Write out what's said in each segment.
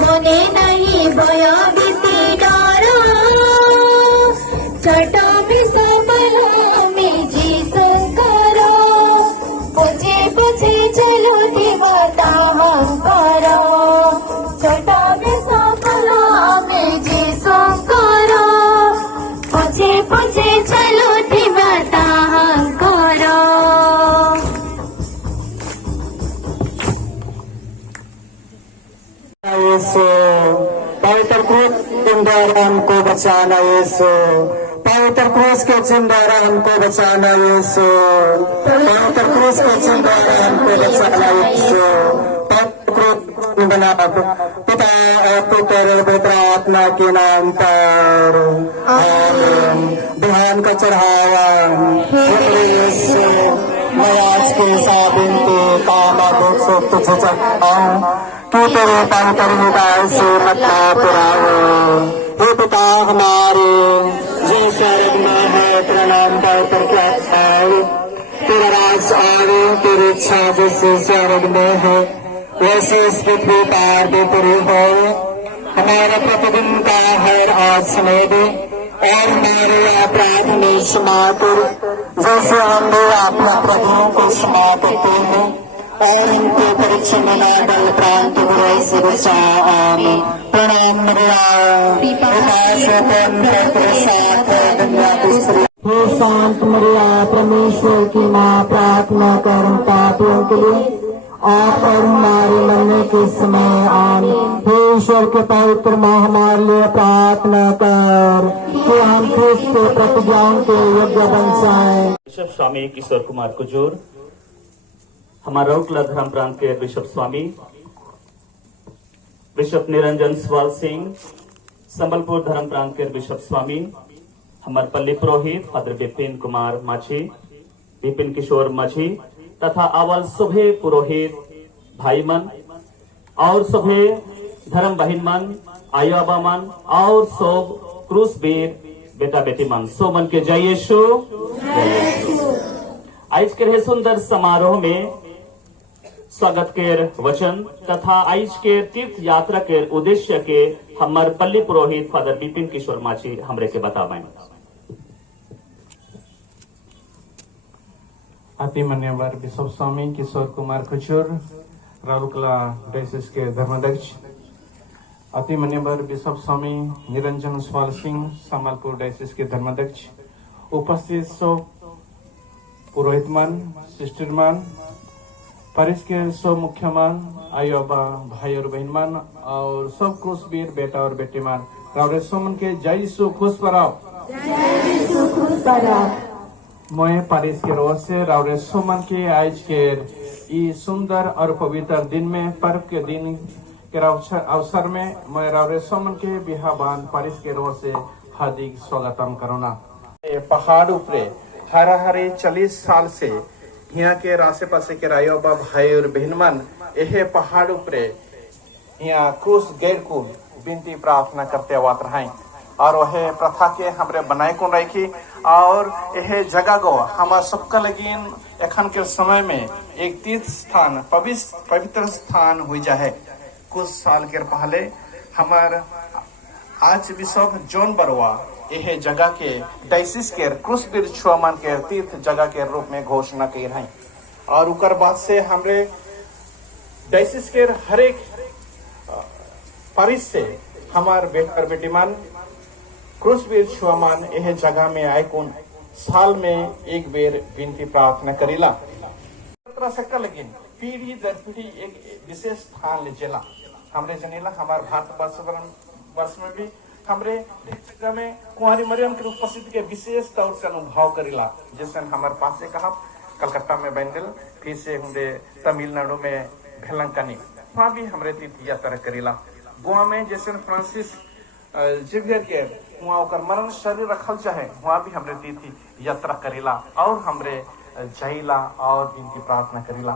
मने नहीं भय भीति डर छोट विषय में जीशुकर बुझे बुझे चलो देवताहंकर छोट विषय में जीशुकर बुझे बुझे चलो देवताहंकर। पवित्र क्रूस के द्वारा हमको बचाना यीशु, पवित्र क्रूस के चिन्ह द्वारा हमको बचाना यीशु, पवित्र क्रूस के चिन्ह द्वारा हमको बचाना यीशु, पवित्र क्रूस बना पिता और पुत्र और पवित्र आत्मा के नाम पर आमीन। ध्यान का चढ़ावा यीशु, मैं आज के साथ इनके कामा दुख से तुझे चढ़ाऊं तू तेरे पवित्र निदान से मता पुराओ। हे पिता हमारे जो स्वर्ग में है, तेरा नाम पवित्र क्या है, तेरा राज आवे, तेरी इच्छा जैसे स्वर्ग में है वैसे इस पृथ्वी पर भी पूरी हो। हमारा प्रतिदिन का हर आज समय दे और हमारे अपराध में क्षमा कर जैसे हम भी अपने अपराधियों को क्षमा करते हैं और इनके परीक्षा में न डाल, प्रांत बुराई से बचा। आमीन। प्रणाम मरिया, पिता से पवित्र साथ दुनिया की स्त्री। हे शांत मरिया, परमेश्वर की माँ, प्रार्थना कर पापियों के लिए आप और हमारे मरने के समय। आमीन। हे ईश्वर के पवित्र माँ, हमारे लिए प्रार्थना कर कि हम ख्रिस्त के प्रतिज्ञाओं के योग्य बन जाएं। बिशप स्वामी किशोर कुमार कुजूर, हमारा रौकला धर्म प्रांत के बिशप स्वामी, बिशप निरंजन स्वाल सिंह, संबलपुर धर्म प्रांत के बिशप स्वामी, हमारे पल्ली पुरोहित फादर विपिन कुमार माझी, विपिन किशोर माझी तथा अवल सभे पुरोहित भाई मन और सभे धर्म बहन मन, आयो आबा मन और सब क्रूस वीर बेटा बेटी मन, सो मन के जय यीशु। आज के सुंदर समारोह में स्वागत के वचन तथा आज के तीर्थ यात्रा के उद्देश्य के हमारे पल्ली पुरोहित फादर विपिन किशोर माझी हमरे के बतावें। अति मान्यवर बिशप स्वामी किशोर कुमार कुजूर, राउरकेला डायसिस के धर्माध्यक्ष, अति मान्यवर बिशप स्वामी निरंजन स्वाल सिंह, संबलपुर डायसिस के धर्माध्यक्ष, उपस्थित सब पुरोहितमान, सिस्टरमान, परिस के सब मुख्यमान, आयो बा भाई और बहनमान और सब क्रूसवीर बेटा और बेटीमान, राउरे सोमन के जय यीशु खुश पराव। मैं पारिस के रोज से राउरे सोमन के आज के ई सुंदर और पवित्र दिन में, पर्व के दिन के अवसर में मैं राउरे सोमन के बिहाबान पारिस के रोज से हार्दिक स्वागतम करूँगा। पहाड़ ऊपरे हरा हरे 40 साल से यहाँ के रास्ते पासे के रायोबा भाई और बहनमान यह पहाड़ ऊपरे यहाँ क्रूस गैर को बिनती प्रार्थना करते हुआ रहें और वह प्रथा के हमरे बनाए को रखी और यह जगह को हम सबका लगिन एखन के समय में एक तीर्थ स्थान पवित्र स्थान हुई जाए। कुछ साल के पहले हमार आज बिशप जॉन बरुआ यह जगह के डायसिस के क्रूसवीर छुआमान के तीर्थ जगह के रूप में घोषणा की रही और उकर बाद से हमरे डायसिस के हर एक पारिस से हमार बेटा बेटीमान क्रूसवीर छुआमान यह जगह में आए कौन साल में एक बेर विनती प्रार्थना करीला लेकिन पीढ़ी दर पीढ़ी एक विशेष स्थान ले चला हमरे जनेला हमार भारत वर्ष में भी हमरे जगह में कुंवारी मरियम के उपस्थिति के विशेष तौर से अनुभव करीला। जैसे हमारे पास से कहा कलकत्ता में बैंडल, फिर से हमरे तमिलनाडु में भेलंकनी, वहाँ भी हमरे तीर्थ यात्रा करीला। गोवा में जैसे फ्रांसिस जेवियर के वहाँ ओकर मरण शरीर रखल चाहे वहाँ भी हमरे तीर्थ यात्रा करीला और हमरे जाइला और इनकी प्रार्थना करीला।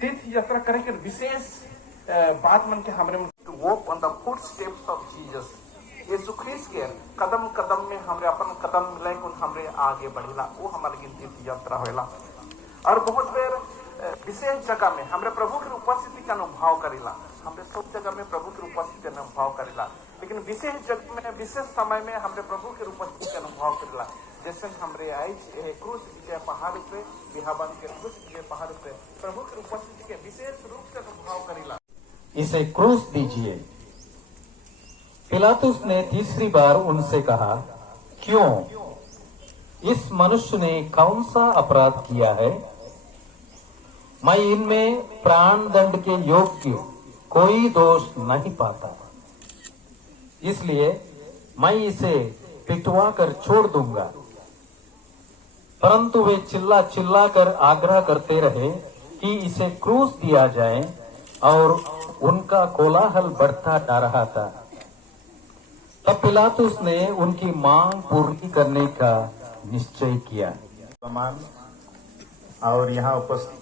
तीर्थ यात्रा करे के विशेष बात मन के हमरे walk on the footsteps of Jesus यीशु ख्रीस्त के कदम कदम में हमरे अपन कदम मिले कुन हमरे आगे बढ़ेला, वो हमारे गिनती यात्रा होला। और बहुत बेर विशेष जगह में हमरे प्रभु की उपस्थिति का अनुभव करेला, हमरे सब जगह में प्रभु की उपस्थिति का अनुभव करेला, लेकिन विशेष जगह में विशेष समय में हमरे प्रभु की उपस्थिति का अनुभव करेला। जैसे हमरे आई क्रूस के पहाड़ पे बिहावन के क्रूस के पहाड़ पे प्रभु की उपस्थिति के विशेष रूप से अनुभव करेला। इसे क्रूस दीजिए। पिलातुस ने तीसरी बार उनसे कहा, क्यों? इस मनुष्य ने कौन सा अपराध किया है? मैं इनमें प्राण दंड के योग्य कोई दोष नहीं पाता, इसलिए मैं इसे पिटवा कर छोड़ दूंगा। परंतु वे चिल्ला चिल्ला कर आग्रह करते रहे कि इसे क्रूस दिया जाए, और उनका कोलाहल बढ़ता जा रहा था। तब पिलातुस ने उनकी मांग पूरी करने का निश्चय किया। और यहाँ उपस्थित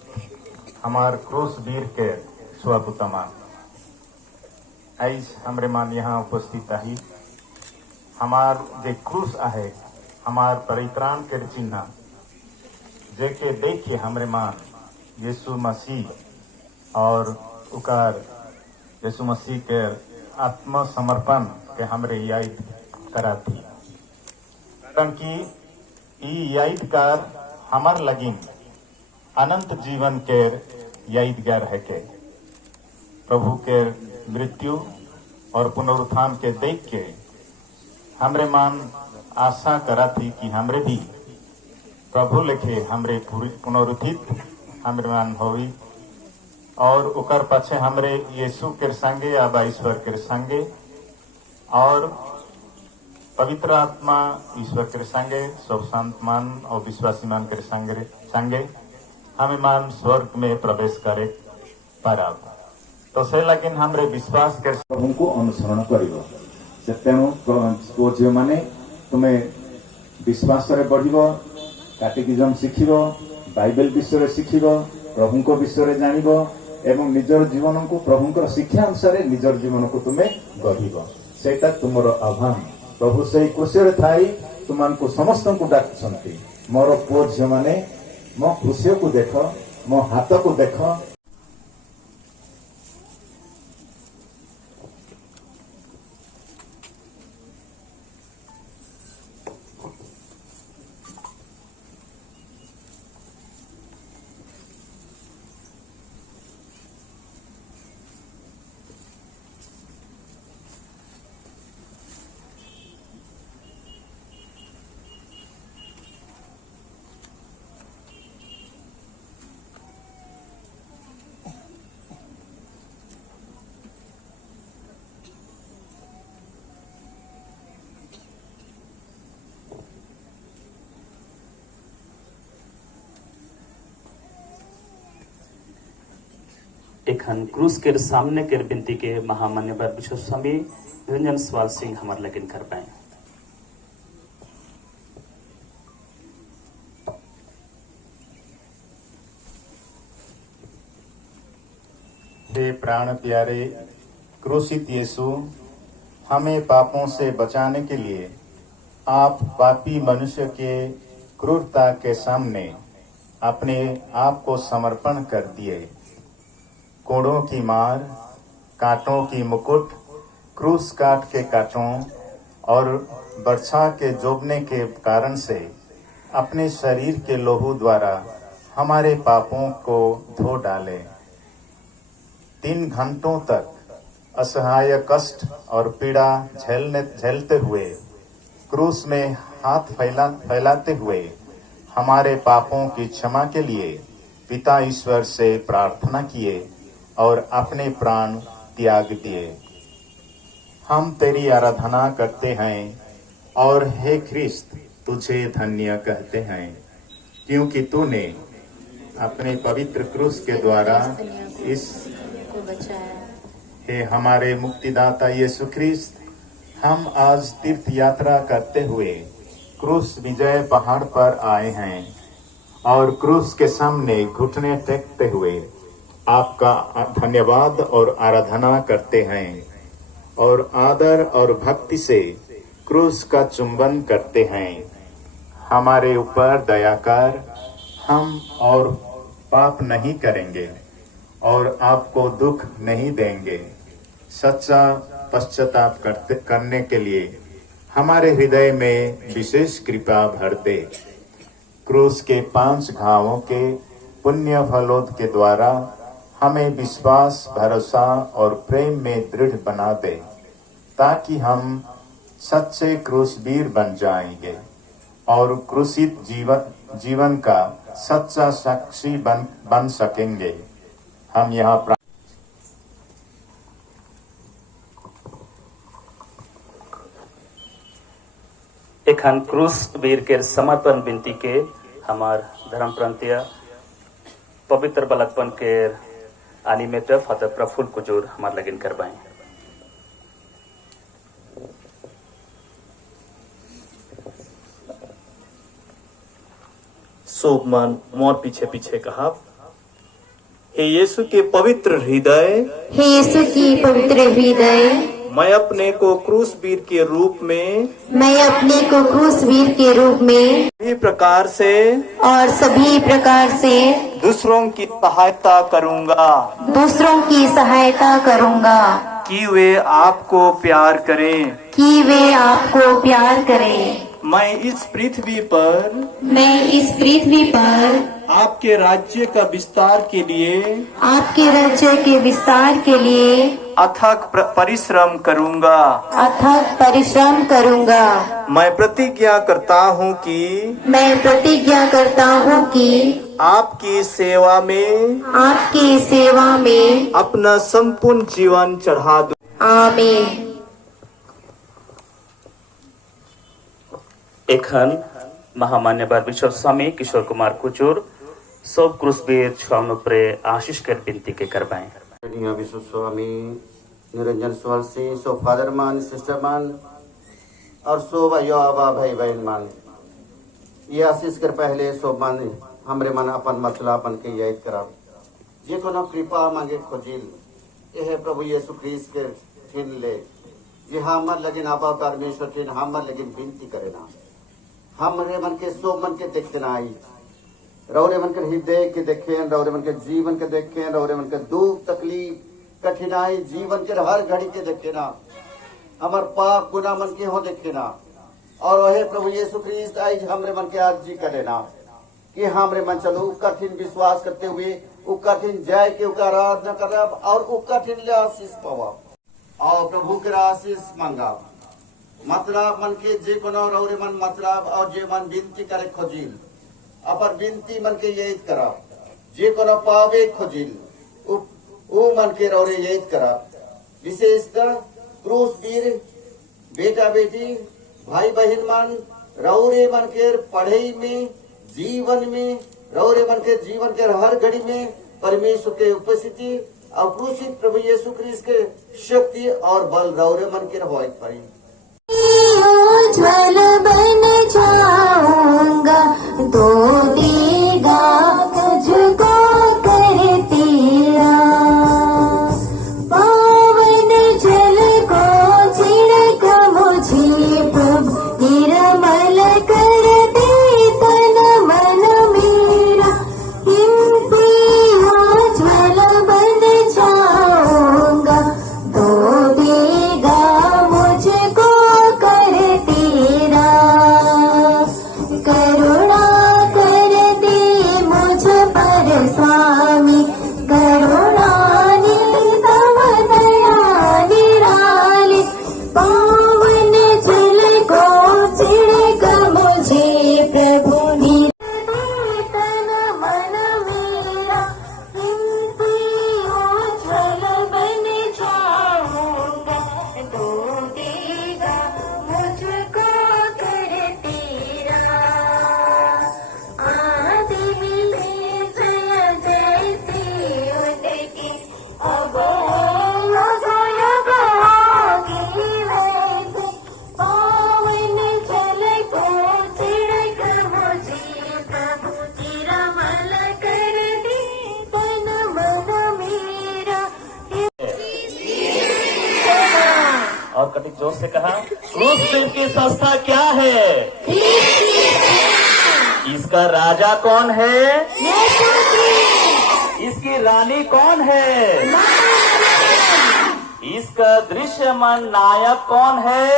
हमार क्रूस वीर के स्वपुतमान आज हमरे मान यहाँ उपस्थित आई। हमार जे क्रूस आहे हमार परित्राण के चिन्ह जेके देखिए हमरे मान यीशु मसीह और उकार यीशु मसीह के आत्मसमर्पण के हमरे याद कराती, कारण कि ई यादगार हमार लगिन अनंत जीवन के यादगार है के प्रभु के मृत्यु और पुनरुत्थान के देख के हमरे मान आशा करा थी कि हमरे भी प्रभु लेखे हमरे पुनरुत्थित हमरे मान होई, और उकर पछे हमरे यीशु के संगे या ईश्वर के संगे और पवित्र आत्मा ईश्वर के संगे सब संत मान और विश्वासी मान के संगे हमें मान स्वर्ग में प्रवेश करे पारा। तो से लगिन हमरे विश्वास के प्रभु अनुसरण करिवो। से तेणु पुओ झील माने तुम्हें विश्वास रे बढ़िवो, कैटेकिज्म शिखिबो, बाइबल विषय शिखिबो, प्रभु विषय जानिबो एवं निजर जीवन को प्रभुंकर शिक्षा अनुसार निजर जीवन को तुम्हें गढ़ सेटा तुमर आह्वान। प्रभु से क्रूस थाई तुमको समस्त को डाकुंट, मोर पुओ झील माने मो क्रूस को देख, मो हाथ को देख। एखन क्रूस के सामने के बिनती के महामान्यवर बिशप स्वामी निरंजन सवाल सिंह हमार लगन कर पाए। हे प्राण प्यारे क्रूसित यीशु, हमें पापों से बचाने के लिए आप पापी मनुष्य के क्रूरता के सामने अपने आप को समर्पण कर दिए। कोड़ों की मार, कांटों की मुकुट, क्रूस काट के कांटों और बर्छा के जोबने के कारण से अपने शरीर के लोहू द्वारा हमारे पापों को धो डाले। 3 घंटों तक असहाय कष्ट और पीड़ा झेलते हुए क्रूस में हाथ फैलाते हुए हमारे पापों की क्षमा के लिए पिता ईश्वर से प्रार्थना किए और अपने प्राण त्याग दिए। हम तेरी आराधना करते हैं और हे ख्रिस्त तुझे धन्य कहते हैं, क्योंकि तूने अपने पवित्र क्रूस के द्वारा इस हे हमारे मुक्तिदाता यीशु ख्रिस्त, हम आज तीर्थ यात्रा करते हुए क्रूस विजय पहाड़ पर आए हैं और क्रूस के सामने घुटने टेकते हुए आपका धन्यवाद और आराधना करते हैं। और आदर और भक्ति से क्रूस का चुंबन करते हैं। हमारे ऊपर दया कर, हम और पाप नहीं करेंगे और आपको दुख नहीं देंगे। सच्चा पश्चाताप करने के लिए हमारे हृदय में विशेष कृपा भर दे। क्रूस के 5 घावों के पुण्य फलों के द्वारा हमें विश्वास, भरोसा और प्रेम में दृढ़ बना दे, ताकि हम सच्चे क्रूसवीर बन जाएंगे और क्रूसित जीवन का सच्चा साक्षी बन सकेंगे। हम यहाँ एखन क्रूस वीर के समर्पण विनती के हमार धर्म प्रांतीय पवित्र बालकपन के एनिमेटर फादर प्रफुल्ल कुजूर हमार लगन करवाएं। शोभमान मोर पीछे पीछे कहा, हे यीशु के पवित्र हृदय, हे यीशु की पवित्र हृदय, मैं अपने को क्रूसवीर के रूप में, मैं अपने को क्रूसवीर के रूप में सभी प्रकार से और सभी प्रकार से दूसरों की सहायता करूंगा, दूसरों की सहायता करूंगा, कि वे आपको प्यार करें, कि वे आपको प्यार करें। मैं इस पृथ्वी पर, मैं इस पृथ्वी पर आपके राज्य का विस्तार के लिए, आपके राज्य के विस्तार के लिए अथक परिश्रम करूंगा, अथक परिश्रम करूंगा। मैं प्रतिज्ञा करता हूँ कि, मैं प्रतिज्ञा करता हूँ कि आपकी सेवा में, आपकी सेवा में अपना संपूर्ण जीवन चढ़ा दूं। आमीन। एखन महामान्यवर बिशप स्वामी किशोर कुमार कुचूर सब क्रूसवीर छुआउनु प्रे आशीष कर विनती के करवाएं। बिशप स्वामी निरंजन स्वर सिंह, सो फादर मान, सिस्टर मान और सो भाइयों आबा भाई बहन मान, ये आशीष कर पहले सो मान हमरे मन अपन मसला अपन के याद करा। ये को ना कृपा मांगे खोजिल, यह प्रभु यीशु ख्रीस्त के ठिन ले, ये हमर लेकिन आबा परमेश्वर ठिन हमर लेकिन विनती करे ना, हमरे मन के सो मन के देखते ना आई, रौरे मन के हृदय के देखें, रौरे मन के जीवन के देखें, रौरे मन के दुख तकलीफ कठिनाई जीवन के हर घड़ी के देखे ना, हमार पाप गुना मन के हो देखे ना। और वही प्रभु यीशु ख्रीस्त आज हमरे मन के आज जी करे ना, कि हमरे मन चलो कठिन विश्वास करते हुए वो कठिन जय के आराधना करब और वो कठिन ले आशीष पावा और प्रभु के आशीष मांगा। मतलब मन के जे कोनो रौरे मन मतलब और जे मन विनती करे खोजिल, अपर विनती मन के यही करा, जे कोनो पावे खोजिल वो मन के रौरे यही करा। विशेषतः क्रूसवीर बेटा बेटी भाई बहन मन रौरे मन के पढ़ाई में, जीवन में, रौरे मन के जीवन के हर घड़ी में परमेश्वर के उपस्थिति और क्रूसित प्रभु यीशु ख्रीस्त के शक्ति और बल रौरे मन के रहो पड़ी। उज्ज्वल बन जाऊंगा, दो देगा तुझको कर तेरा, पावन जल को छिड़क मुझे प्रभु, निर्मल कर दे तन मन मेरा, इनसे उज्ज्वल बन जाऊंगा, दो देगा मुझको कर तेरा, करुणा और कटिक जोर से कहा, क्रूस फिल्म की संस्था क्या है? इसका राजा कौन है? इसकी रानी कौन है? इसका दृश्यमान नायक कौन है?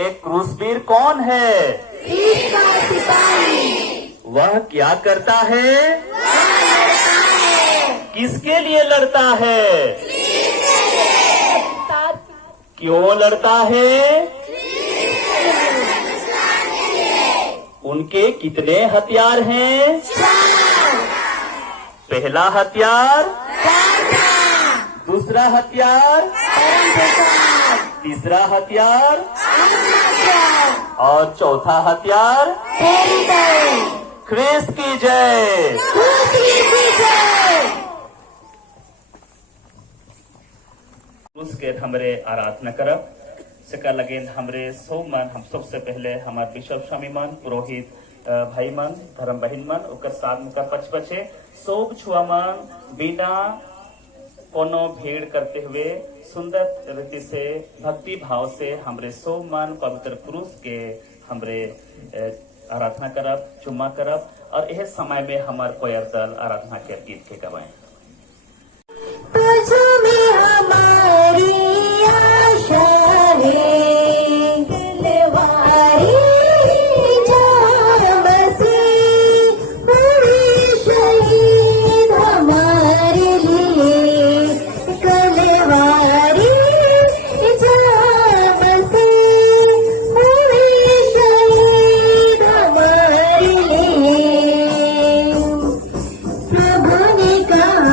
एक क्रूसवीर कौन है? वह क्या करता है? किसके लिए लड़ता है? क्यों लड़ता है? उनके कितने हथियार हैं? पहला हथियार, दूसरा हथियार, तीसरा हथियार और चौथा हथियार। ख्रिस्त की जय। उसके हमरे आराधना करब सका लगे हमरे सौ मन। हम सबसे पहले हमारे बिशप स्वामी मन, पुरोहित भाई मन, धर्म बहन मन, उकर साथ में पच पचे सोब छुआ मन बिना कोनो भीड़ करते हुए सुंदर रीति से भक्ति भाव से हमरे सौ मन पवित्र क्रूस के हमरे आराधना करब, चुम्मा करब और यह समय में हमार कोयर दल आराधना के गीत के गवाएं। तुझ में हमारी आशा है, दिलवारी जान बसे, हुए शहीद हमारे लिए, कलवारी जान बसे, हुए शहीद हमारे लिए। प्रभु ने कहा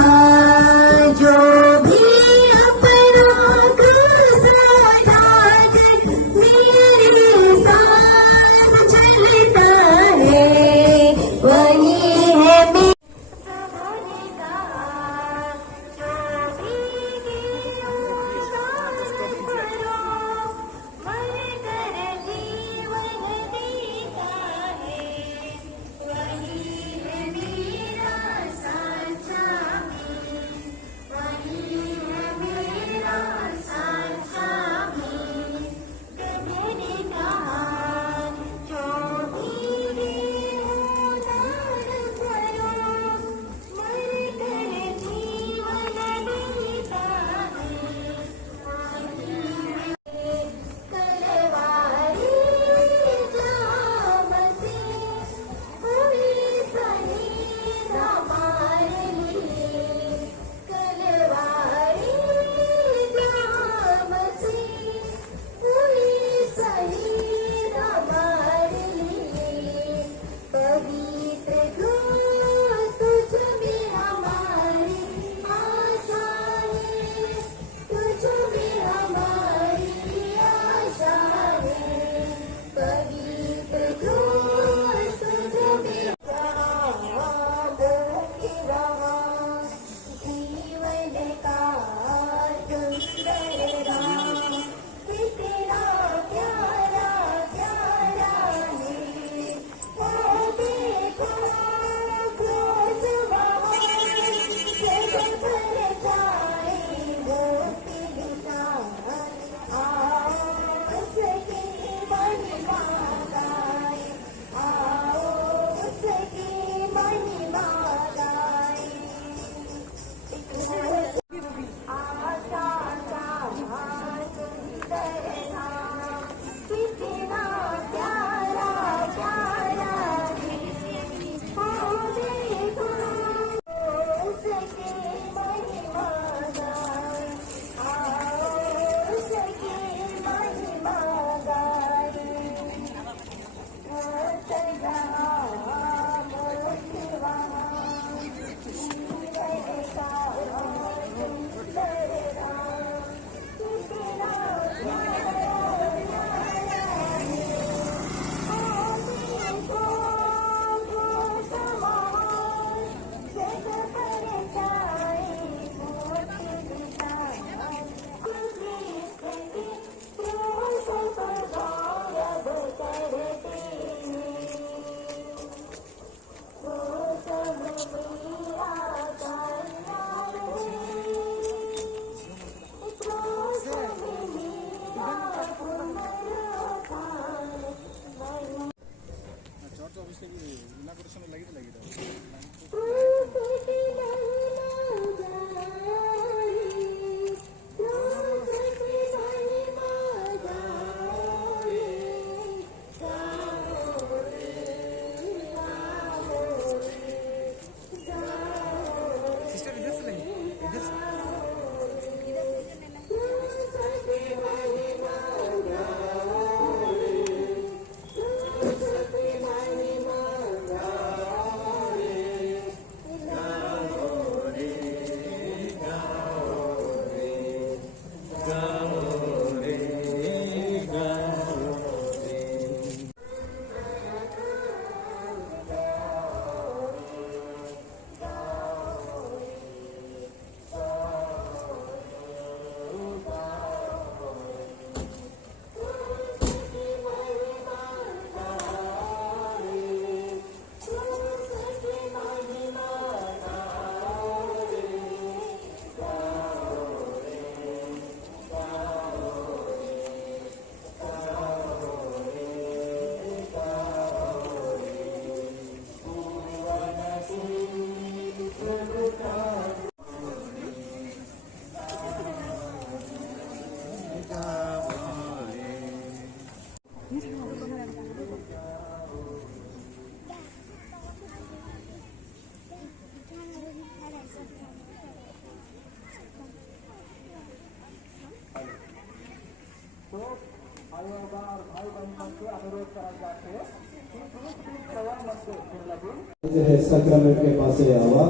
जो है सक्रमेंट के पास ले आवा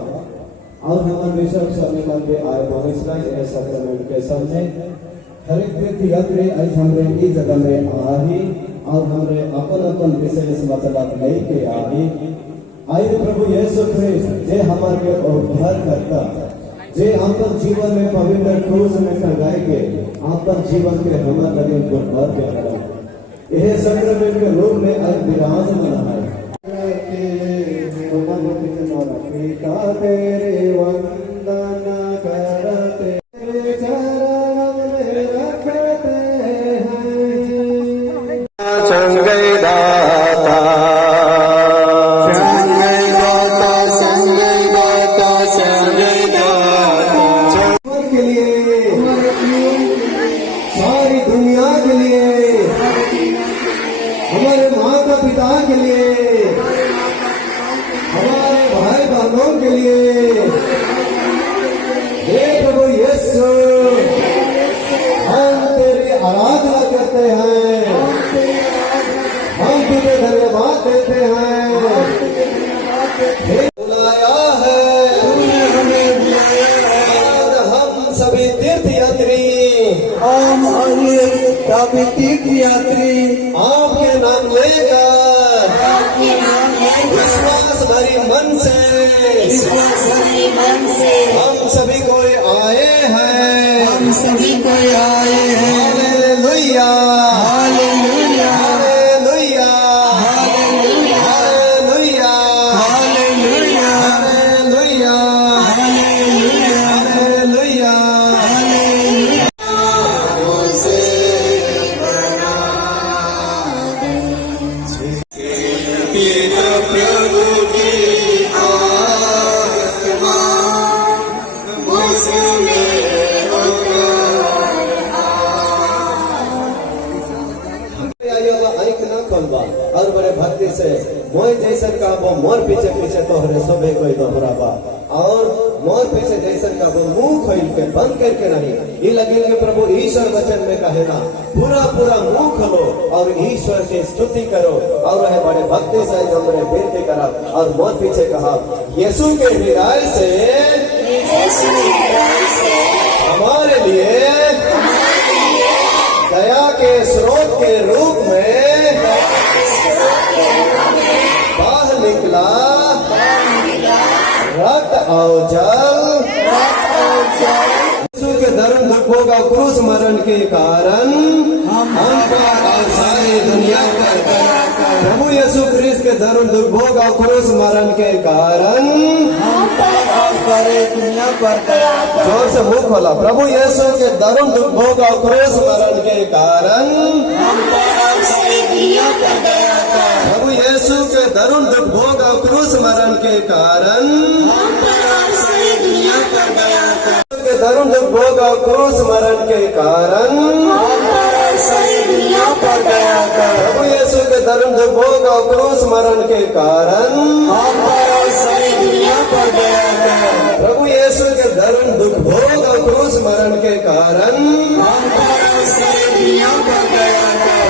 और हमारे बिशप सम्मेलन के आए पहुंचना है सक्रमेंट के सामने हर एक व्यक्ति यात्री आज हमरे ई जगह में आही और हमरे अपन अपन विशेष मतलब लेके आही आए प्रभु यीशु ख्रिस्त जे हमारे उद्धार करता जे अपन जीवन में पवित्र क्रूस में टंगाए के अपन जीवन के हमारे लगे उद्धार करता यह सक्रमेंट के रूप में आज विराजमान है पिता तेरे वंदन करते चरण में रखते हैं संगय दाता संगय दाता संगय दाता संगय दाता के लिए सारी दुनिया के लिए हमारे माता पिता के लिए हमारे भाई बहनों के लिए हे प्रभु यीशु हम तेरी आराधना करते हैं हम तुझे धन्यवाद देते हैं बुलाया है और हम सभी तीर्थ यात्री तीर्थ यात्री आपके नाम लेकर विश्वास भरी मन से हम सभी कोई आए हैं hallelujah hallelujah hallelujah hallelujah hallelujah hallelujah hallelujah hallelujah hallelujah और बड़े भक्ति से मोय जैसन का वो मोर पीछे पीछे तोहरे सोबे कोई दोहराबा और मोर पीछे जैसन का वो मुंह खोल के बंद करके नहीं ये लगे कि प्रभु ईश्वर वचन में कहे ना पूरा पूरा मुंह खोलो और ईश्वर की स्तुति करो और वह बड़े भक्ति से हमने बेनती करा और मोर पीछे कहा यीशु के हृदय से हमारे लिए दया के स्रोत के रूप में बाहर निकला रक्त और जल यीशु के धर्म दुखों का क्रूस मरण के कारण हम पर और सारी दुनिया पर प्रभु यीशु ख्रिस्त के धर्म दुखों का क्रूस मरण के कारण हम पर और सारी दुनिया पर जोर से मुंह खोला प्रभु यीशु के धर्म दुखों का क्रूस मरण के कारण हम पर और सारी दुनिया पर प्रभु यीशु के दारुण दुख भोग और क्रूस मरण के कारण हम पर और सारी दुनिया पर दया कर के दारुण दुख भोग और क्रूस मरण के कारण हम पर और सारी दुनिया पर दया कर प्रभु यीशु के दारुण दुख भोग और क्रूस मरण के कारण हम पर और सारी दुनिया पर दया कर प्रभु यीशु के दारुण दुख भोग कारण हम पर सर्दियों को दया कर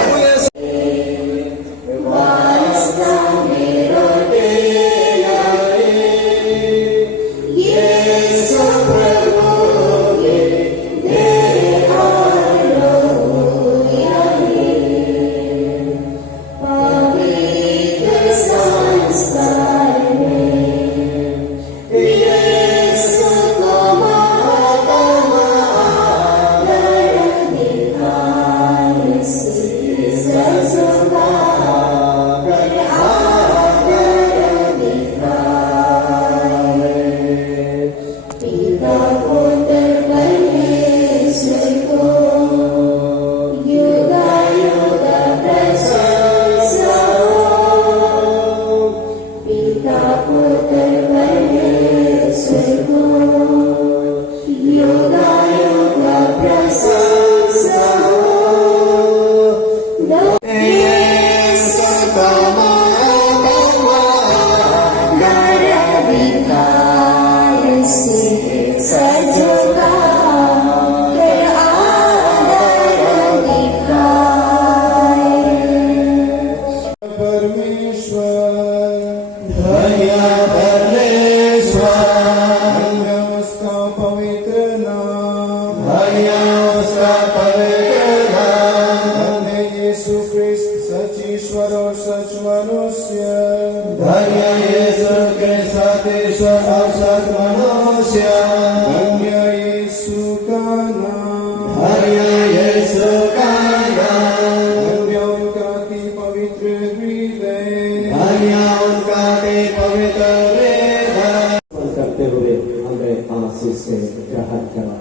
प्रभु यीशु ईश्वर और सच मनुष्य धन्य यीशु के साथ ईश्वर और सच मनुष्य धन्य यीशु का नाम धन्य यीशु का नाम धन्य उनका की पवित्र हृदय धन्य उनका के पवित्र हृदय करते हुए हमें आशीष से ग्रहण करा।